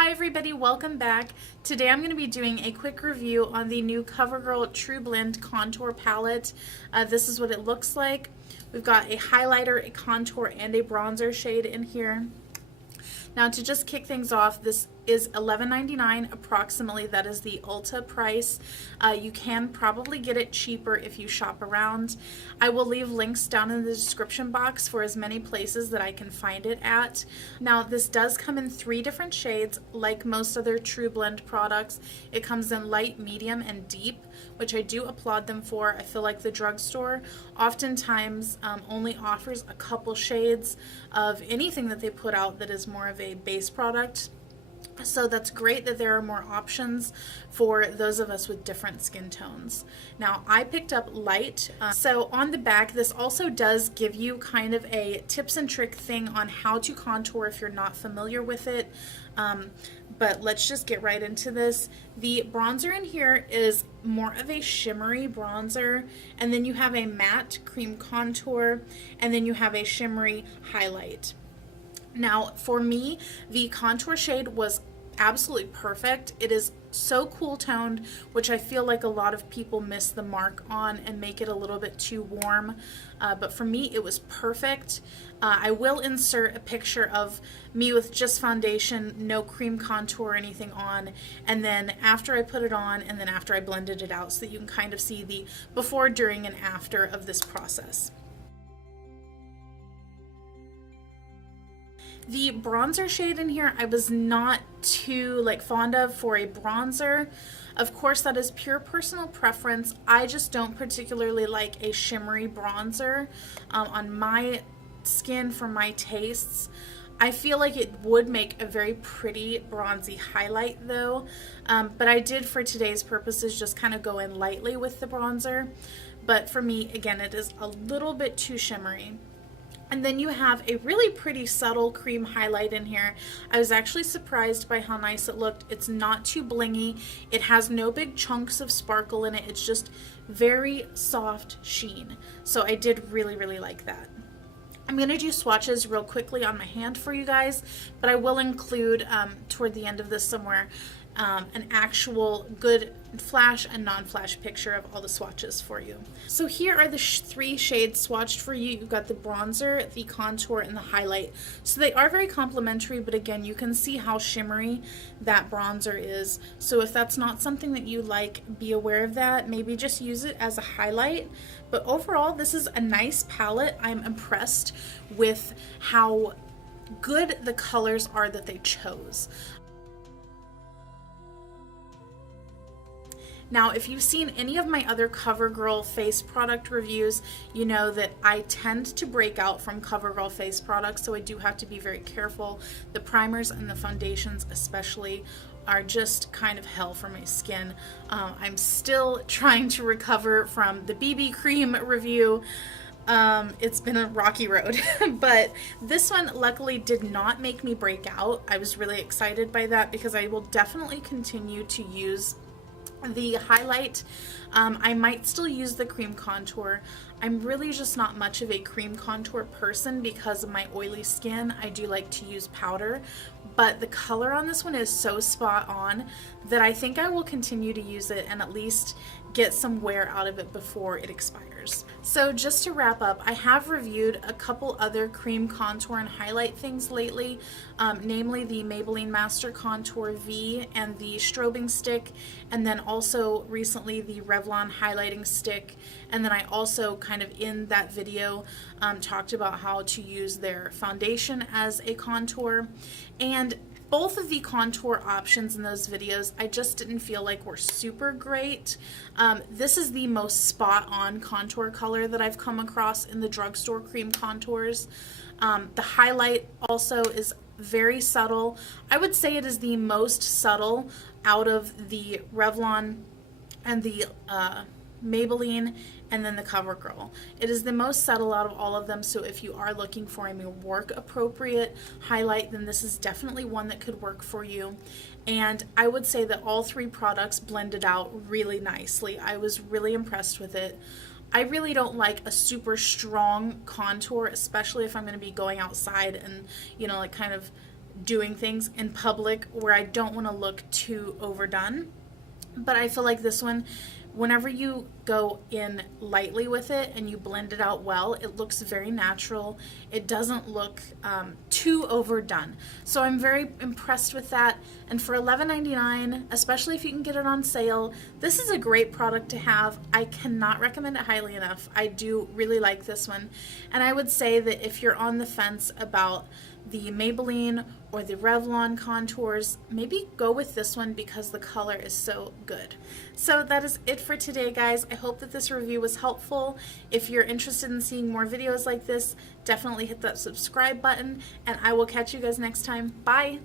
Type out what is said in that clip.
Hi everybody, welcome back. Today I'm going to be doing a quick review on the new CoverGirl truBLEND contour palette. This is what it looks like. We've got a highlighter, a contour, and a bronzer shade in here. Now to just kick things off, this is $11.99 approximately. That is the Ulta price. You can probably get it cheaper if you shop around. I will leave links down in the description box for as many places that I can find it at. Now this does come in 3 different shades. Like most other truBLEND products, it comes in light, medium, and deep, which I do applaud them for. I feel like the drugstore oftentimes only offers a couple shades of anything that they put out that is more of a base product. So that's great that there are more options for those of us with different skin tones. Now I picked up light. So on the back, this also does give you kind of a tips and trick thing on how to contour if you're not familiar with it. But let's just get right into this. The bronzer in here is more of a shimmery bronzer, and then you have a matte cream contour, and then you have a shimmery highlight. Now for me, the contour shade was absolutely perfect. It is so cool toned, which I feel like a lot of people miss the mark on and make it a little bit too warm. But for me, it was perfect. I will insert a picture of me with just foundation, no cream contour or anything on, and then after I put it on and then after I blended it out so that you can kind of see the before, during, and after of this process. The bronzer shade in here I was not too fond of for a bronzer. Of course, that is pure personal preference. I just don't particularly like a shimmery bronzer on my skin for my tastes. I feel like it would make a very pretty bronzy highlight though, but I did for today's purposes just kind of go in lightly with the bronzer. But for me, again, it is a little bit too shimmery. And then you have a really pretty subtle cream highlight in here. I was actually surprised by how nice it looked. It's not too blingy. It has no big chunks of sparkle in it. It's just very soft sheen. So I did really, really like that. I'm going to do swatches real quickly on my hand for you guys, but I will include toward the end of this somewhere an actual good flash and non-flash picture of all the swatches for you. So here are the 3 shades swatched for you. You've got the bronzer, the contour, and the highlight. So they are very complementary, but again, you can see how shimmery that bronzer is. So if that's not something that you like, be aware of that. Maybe just use it as a highlight. But overall, this is a nice palette. I'm impressed with how good the colors are that they chose. Now, if you've seen any of my other CoverGirl face product reviews, you know that I tend to break out from CoverGirl face products, so I do have to be very careful. The primers and the foundations especially are just kind of hell for my skin. I'm still trying to recover from the BB cream review. It's been a rocky road, but this one luckily did not make me break out. I was really excited by that because I will definitely continue to use the highlight. I might still use the cream contour. I'm really just not much of a cream contour person because of my oily skin. I do like to use powder, but the color on this one is so spot on that I think I will continue to use it and at least get some wear out of it before it expires. So just to wrap up, I have reviewed a couple other cream contour and highlight things lately, namely the Maybelline Master Contour V and the Strobing Stick, and then also recently the Revlon highlighting stick. And then I also kind of in that video talked about how to use their foundation as a contour. And both of the contour options in those videos I just didn't feel like were super great. This is the most spot on contour color that I've come across in the drugstore cream contours. The highlight also is very subtle. I would say it is the most subtle out of the Revlon and the Maybelline and then the CoverGirl. It is the most subtle out of all of them, so if you are looking for a more work appropriate highlight, then this is definitely one that could work for you. And I would say that all 3 products blended out really nicely. I was really impressed with it. I really don't like a super strong contour, especially if I'm going to be going outside and, you know, like kind of doing things in public where I don't want to look too overdone. But I feel like this one, whenever you go in lightly with it and you blend it out well, it looks very natural. It doesn't look too overdone. So I'm very impressed with that. And for $11.99, especially if you can get it on sale, this is a great product to have. I cannot recommend it highly enough. I do really like this one. And I would say that if you're on the fence about the Maybelline or the Revlon contours, maybe go with this one because the color is so good. So that is it for today, guys. I hope that this review was helpful. If you're interested in seeing more videos like this, definitely hit that subscribe button, and I will catch you guys next time. Bye!